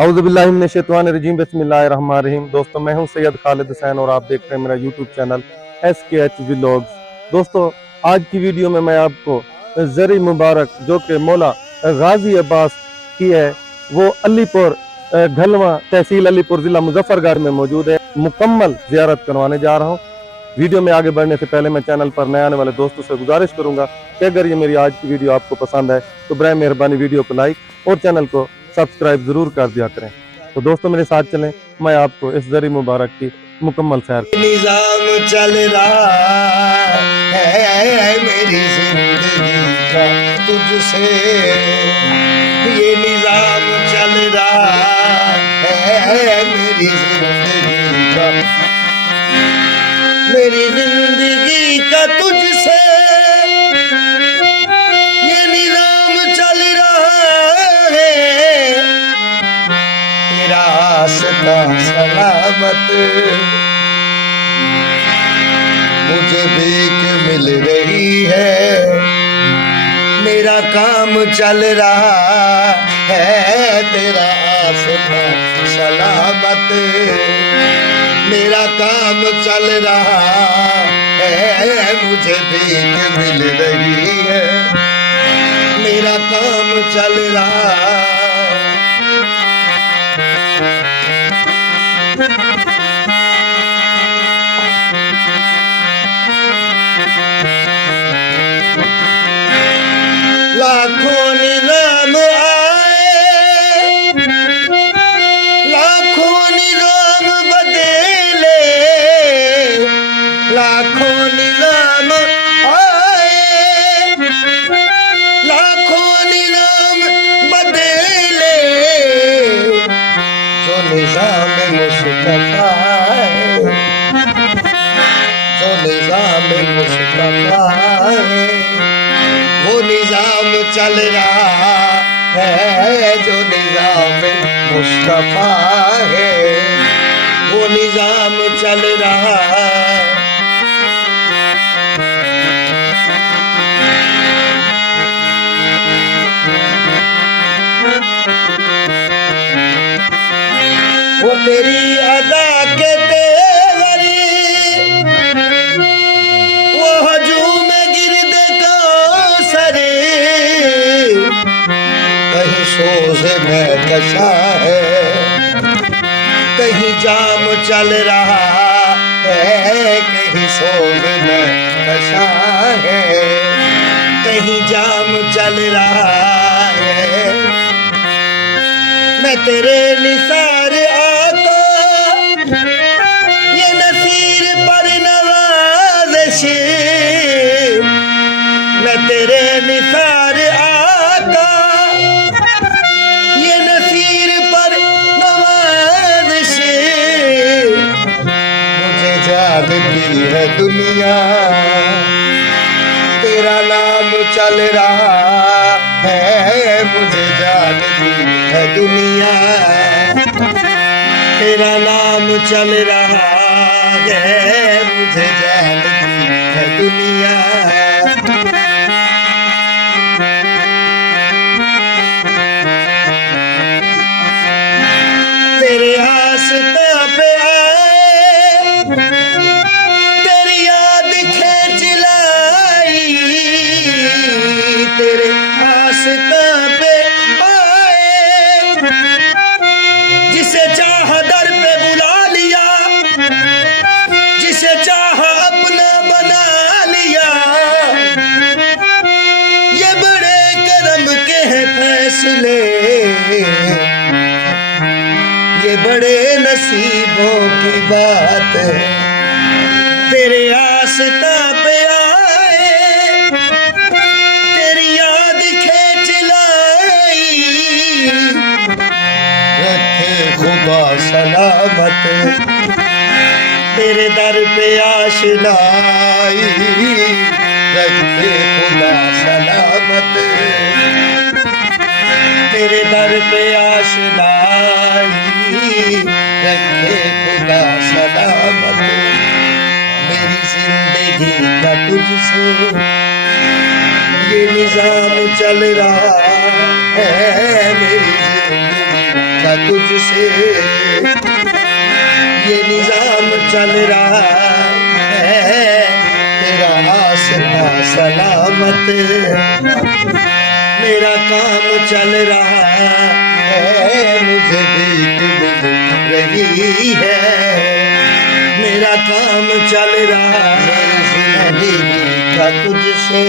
औज़ुबिल्लाहिमिनश्शैतानिर्रजीम बिस्मिल्लाहिर्रहमानिर्रहीम। दोस्तों, मैं हूं सैयद खालिद हुसैन और आप देख रहे हैं मेरा यूट्यूब चैनल SKH व्लॉग्स। दोस्तों, आज की वीडियो में मैं आपको ज़री मुबारक जो कि मौला गाजी अब्बास की है, वो अलीपुर घलवा तहसील अलीपुर ज़िला मुजफ्फरगढ़ में मौजूद है, मुकम्मल ज़ियारत करवाने जा रहा हूँ। वीडियो में आगे बढ़ने से पहले मैं चैनल पर नए आने वाले दोस्तों से गुजारिश करूंगा कि अगर ये मेरी आज की वीडियो आपको पसंद है तो बराए मेहरबानी वीडियो को लाइक और चैनल को सब्सक्राइब जरूर कर दिया करें। तो दोस्तों, मेरे साथ चलें, मैं आपको इस ज़री मुबारक की मुकम्मल सैर। निजाम चल रहा है मेरी जिंदगी का तुझसे, ये निजाम चल रहा है मेरी जिंदगी का, मेरी जिंदगी का तुझसे ये निजाम चल रहा है, तेरा आस्था सलामत मुझे भीख मिल रही है, मेरा काम चल रहा है, तेरा आस्था सलामत मेरा काम चल रहा है, मुझे भीख मिल रही है, मेरा काम चल रहा है। लाखों निजाम आए, लाखों निजाम बदले, लाखों निजाम आए, लाखों निजाम बदले, जो निजाम मुस्तफा है, जो निजाम मुस्तफा है, वो निजाम चल रहा है, जो निजाम मुस्तफा है, वो निजाम चल रहा है। वो तेरी अदा के तेवरी, वो हजूम गिरद कौसरे, कहीं सोज में कशा है, कहीं जाम चल रहा है, कहीं सोज में कशा है, कहीं जाम चल रहा है। मैं तेरे निसार आका ये नसीर पर नवाज़िश, मैं तेरे निसार आका ये नसीर पर नवाज़िश, मुझे जानती है दुनिया, तेरा नाम चल रहा है, मुझे जानती है दुनिया, तेरा नाम चल रहा है, मुझे जानती है दुनिया। तेरे आस्था पे आए, तेरी याद खींच लाई, तेरे आस्था पे आए, जिसे चाह दर पे बुला लिया, जिसे चाह अपना बना लिया, ये बड़े करम के हैं फैसले, ये बड़े नसीबों की बात है। तेरे आस्था पे आए, तेरी याद खींच लाई, रखे खुदा सलामत तेरे दर पे आशनाई, रखे खुदा सलामत तेरे दर पे आशनाई, रखे खुदा सलामत मेरी जिंदगी का तुझसे, ये निजाम चल रहा है, मेरी जिंदगी का तुझसे, ये निजाम चल रहा है तेरा आसरा सलामत, मेरा काम चल रहा है मुझे भीख मिल रही है, मेरा काम चल रहा है का तुझसे,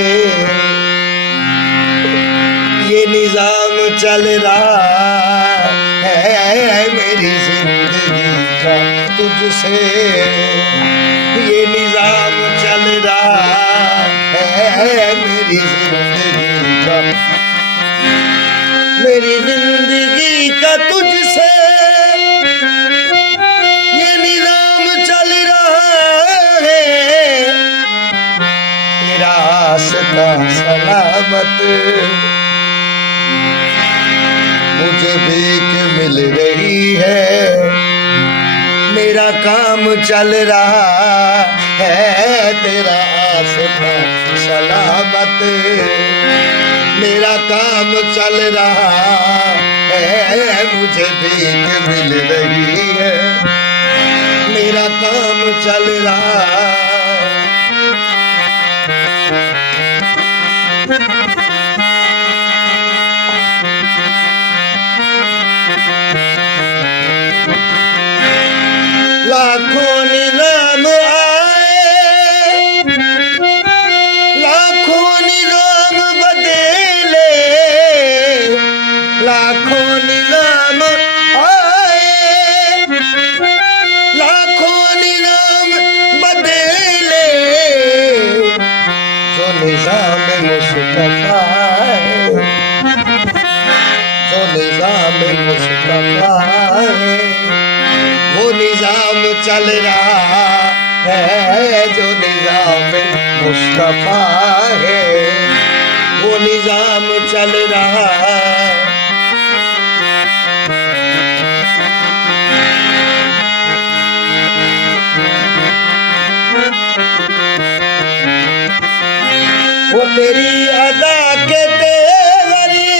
ये निजाम चल रहा है मेरी जिंदगी का तुझसे, ये निजाम चल रहा है मेरी जिंदगी का, मेरी जिंदगी का तुझसे, ये निजाम चल रहा है तेरा आसरा सलामत, मुझे भीख मिल रही है, मेरा काम चल रहा है तेरा आसरा सलामत, मेरा काम चल रहा है मुझे भीख मिल रही है, मेरा काम चल रहा। लाखों निजाम आए, लाखों निजाम बदले, लाखों निजाम आए, लाखों निजाम बदले, जो निजाम मुस्तफा है, जो निजाम मुस्तफा है, वो निजाम चल रहा है, जो निजाम मुस्तफा है, वो निजाम चल रहा है। वो तेरी अदा के तेवरी,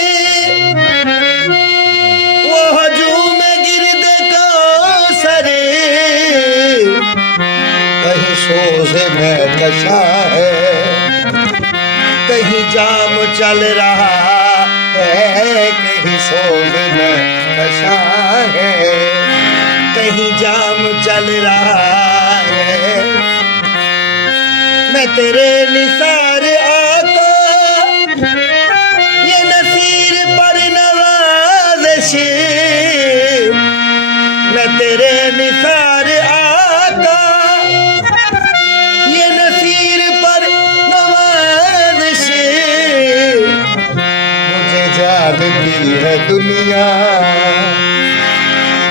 वो हजूम गिरद कौसरे, कहीं सोज में कशा है, कहीं जाम चल रहा है, कहीं सोज में कशा है, कहीं जाम चल रहा है, मैं तेरे निसार आता, ये नसीर पर नवाज़िश, मैं तेरे निसार आता, ये नसीर पर नवाज़िश, मुझे जानती है दुनिया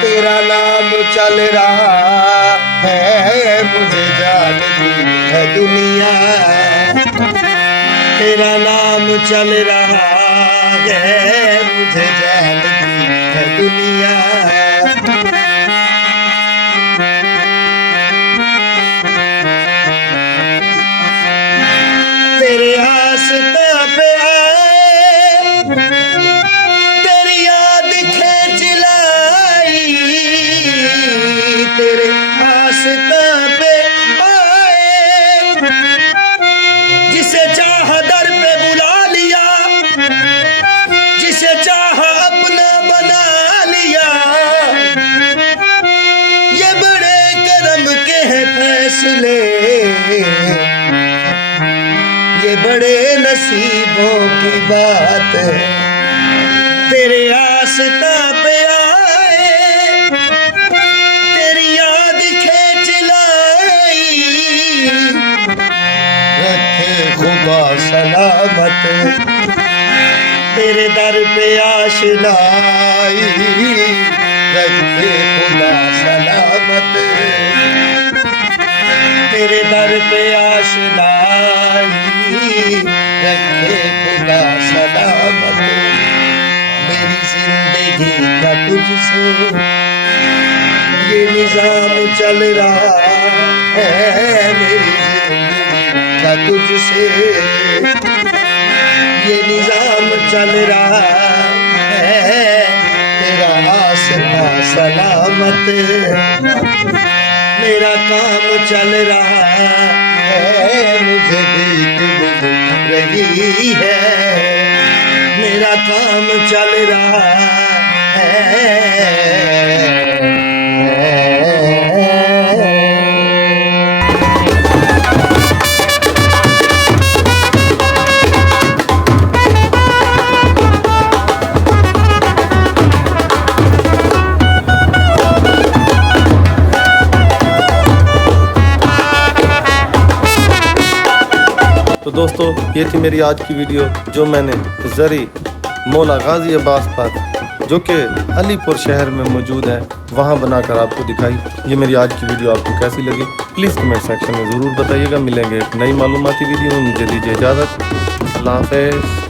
तेरा नाम चल रहा है, मुझे जानती है दुनिया तेरा नाम चल रहा है, मुझे जानती है दुनिया। तेरे आस्था पे आए, तेरी याद खींच लाई, तेरे आस्था पे आए, जिसे चाह दर पे बुला लिया, जिसे चाह अपना बना लिया, ये बड़े करम के हैं फैसले, ये बड़े नसीबों की बात है, तेरे आस्था पे आए, तेरी याद खींच लाई, रखे खुदा सलामत, तेरे दर पे आशनाई, रखे खुदा सलामत, तेरे दर पे आशनाई, रखे खुदा सलामत, मेरी जिंदगी का तुझसे ये निजाम चल रहा है, मेरी जिंदगी का तुझसे ये निजाम चल रहा है, तेरा आसरा सलामत, मेरा काम चल रहा है, मुझे भीख मिल रही है, मेरा काम चल रहा है। तो दोस्तों ये थी मेरी आज की वीडियो जो मैंने ज़री मौला गाजी अब्बास पर जो कि अलीपुर शहर में मौजूद है वहाँ बनाकर आपको दिखाई। ये मेरी आज की वीडियो आपको कैसी लगी प्लीज़ कमेंट सेक्शन में ज़रूर बताइएगा। मिलेंगे एक नई मालूमाती वीडियो में, मुझे दीजिए इजाज़त। अल्लाह हाफ़िज़।